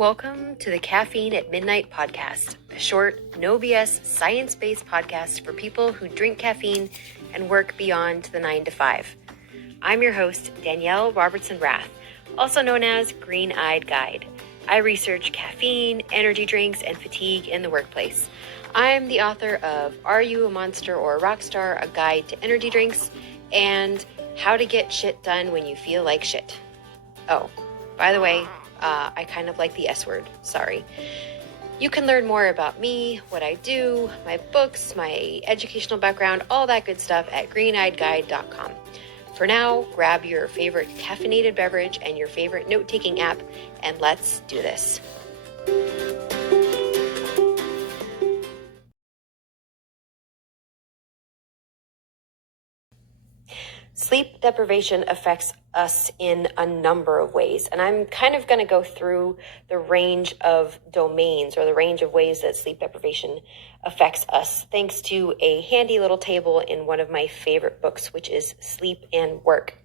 Welcome to the Caffeine at Midnight podcast, a short, no BS, science-based podcast for people who drink caffeine and work beyond the 9 to 5. I'm your host, Danielle Robertson-Rath, also known as Green-Eyed Guide. I research caffeine, energy drinks, and fatigue in the workplace. I'm the author of Are You a Monster or a Rock Star? A Guide to Energy Drinks, and How to Get Shit Done When You Feel Like Shit. Oh, by the way, I kind of like the S word, sorry. You can learn more about me, what I do, my books, my educational background, all that good stuff at greeneyedguide.com. For now, grab your favorite caffeinated beverage and your favorite note-taking app, and let's do this. Sleep deprivation affects us in a number of ways, and I'm kind of going to go through the range of domains or the range of ways that sleep deprivation affects us, thanks to a handy little table in one of my favorite books, which is Sleep and Work.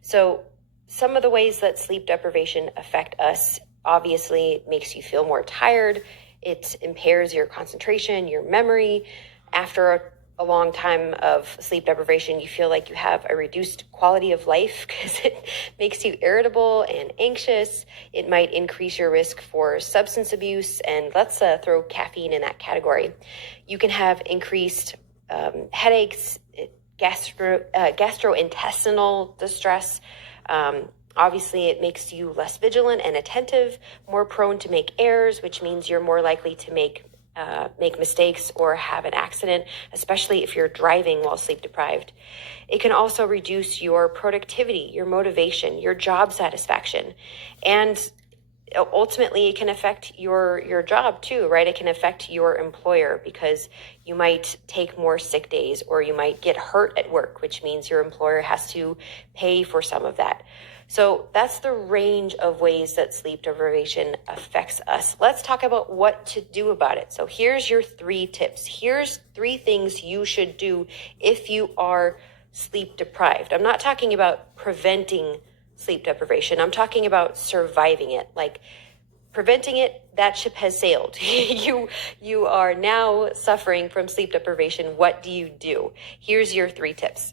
So some of the ways that sleep deprivation affect us, obviously, it makes you feel more tired. It impairs your concentration, your memory. After a long time of sleep deprivation, you feel like you have a reduced quality of life because it makes you irritable and anxious. It might increase your risk for substance abuse, and let's throw caffeine in that category. You can have increased headaches, gastrointestinal distress. Obviously, it makes you less vigilant and attentive, more prone to make errors, which means you're more likely to make mistakes or have an accident, especially if you're driving while sleep deprived. It can also reduce your productivity, your motivation, your job satisfaction, and ultimately it can affect your job too, right? It can affect your employer because you might take more sick days or you might get hurt at work, which means your employer has to pay for some of that. So that's the range of ways that sleep deprivation affects us. Let's talk about what to do about it. So here's your 3 tips. Here's 3 things you should do if you are sleep deprived. I'm not talking about preventing sleep deprivation. I'm talking about surviving it. Like preventing it, that ship has sailed. You are now suffering from sleep deprivation. What do you do? Here's your 3 tips.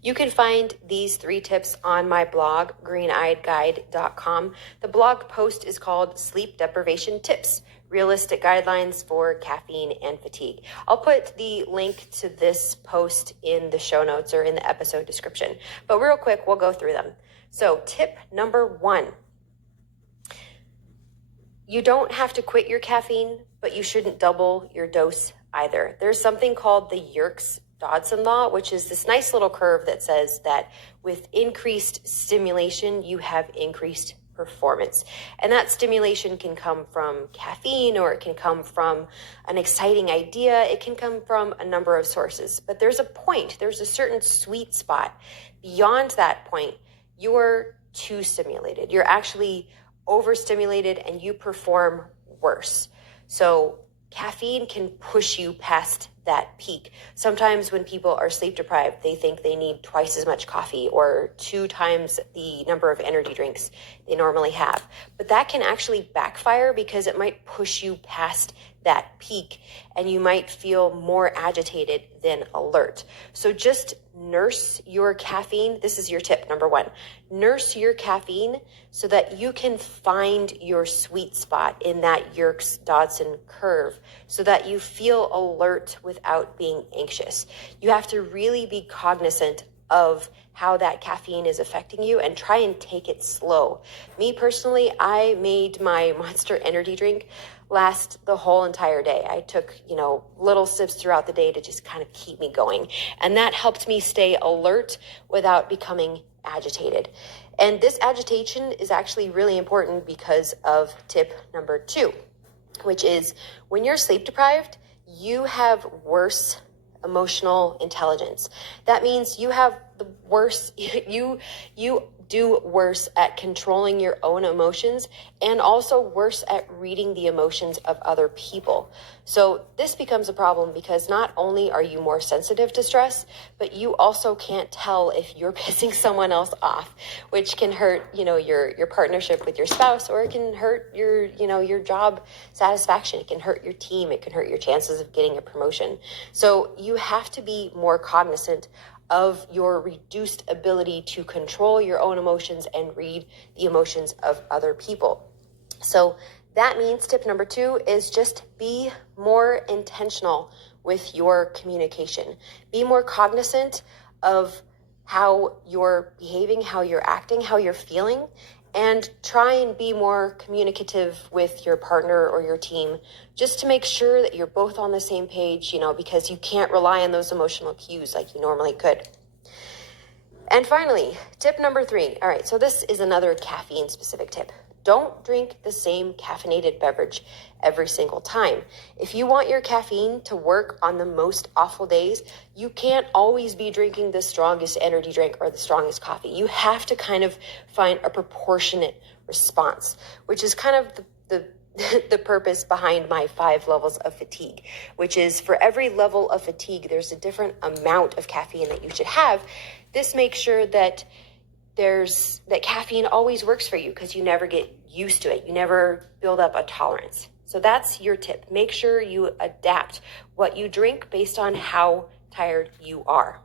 You can find these 3 tips on my blog, greeneyedguide.com. The blog post is called Sleep Deprivation Tips, Realistic Guidelines for Caffeine and Fatigue. I'll put the link to this post in the show notes or in the episode description. But real quick, we'll go through them. So tip number 1, you don't have to quit your caffeine, but you shouldn't double your dose either. There's something called the Yerkes-Dodson law, which is this nice little curve that says that with increased stimulation, you have increased performance. And that stimulation can come from caffeine, or it can come from an exciting idea. It can come from a number of sources. But there's a point, there's a certain sweet spot. Beyond that point, you're too stimulated. You're actually overstimulated and you perform worse. So caffeine can push you past that peak. Sometimes when people are sleep deprived, they think they need twice as much coffee or 2 times the number of energy drinks they normally have. But that can actually backfire because it might push you past that peak and you might feel more agitated than alert. So just nurse your caffeine. This is your tip number 1. Nurse your caffeine so that you can find your sweet spot in that Yerkes-Dodson curve so that you feel alert without being anxious. You have to really be cognizant of how that caffeine is affecting you and try and take it slow. Me personally, I made my Monster energy drink last the whole entire day. I took, little sips throughout the day to just kind of keep me going. And that helped me stay alert without becoming agitated. And this agitation is actually really important because of tip number 2, which is when you're sleep deprived, you have worse emotional intelligence. That means you have the worse you do worse at controlling your own emotions, and also worse at reading the emotions of other people. So this becomes a problem because not only are you more sensitive to stress, but you also can't tell if you're pissing someone else off, which can hurt, your partnership with your spouse, or it can hurt your job satisfaction. It can hurt your team. It can hurt your chances of getting a promotion. So you have to be more cognizant of your reduced ability to control your own emotions and read the emotions of other people. So that means tip number 2 is just be more intentional with your communication. Be more cognizant of how you're behaving, how you're acting, how you're feeling, and try and be more communicative with your partner or your team, just to make sure that you're both on the same page, because you can't rely on those emotional cues like you normally could. And finally, tip number 3. All right, so this is another caffeine specific tip. Don't drink the same caffeinated beverage every single time. If you want your caffeine to work on the most awful days, you can't always be drinking the strongest energy drink or the strongest coffee. You have to kind of find a proportionate response, which is kind of the purpose behind my 5 levels of fatigue, which is for every level of fatigue, there's a different amount of caffeine that you should have. This makes sure that that caffeine always works for you because you never get used to it. You never build up a tolerance. So that's your tip. Make sure you adapt what you drink based on how tired you are.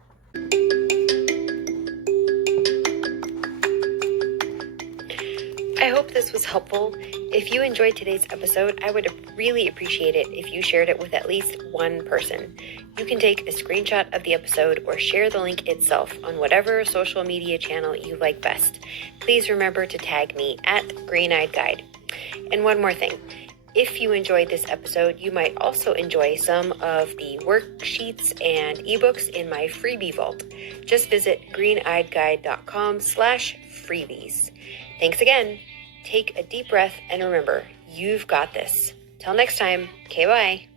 I hope this was helpful. If you enjoyed today's episode, I would really appreciate it if you shared it with at least one person. You can take a screenshot of the episode or share the link itself on whatever social media channel you like best. Please remember to tag me at Green Eyed Guide. And one more thing. If you enjoyed this episode, you might also enjoy some of the worksheets and ebooks in my freebie vault. Just visit greeneyedguide.com/freebies. Thanks again. Take a deep breath and remember, you've got this. Till next time, okay, bye.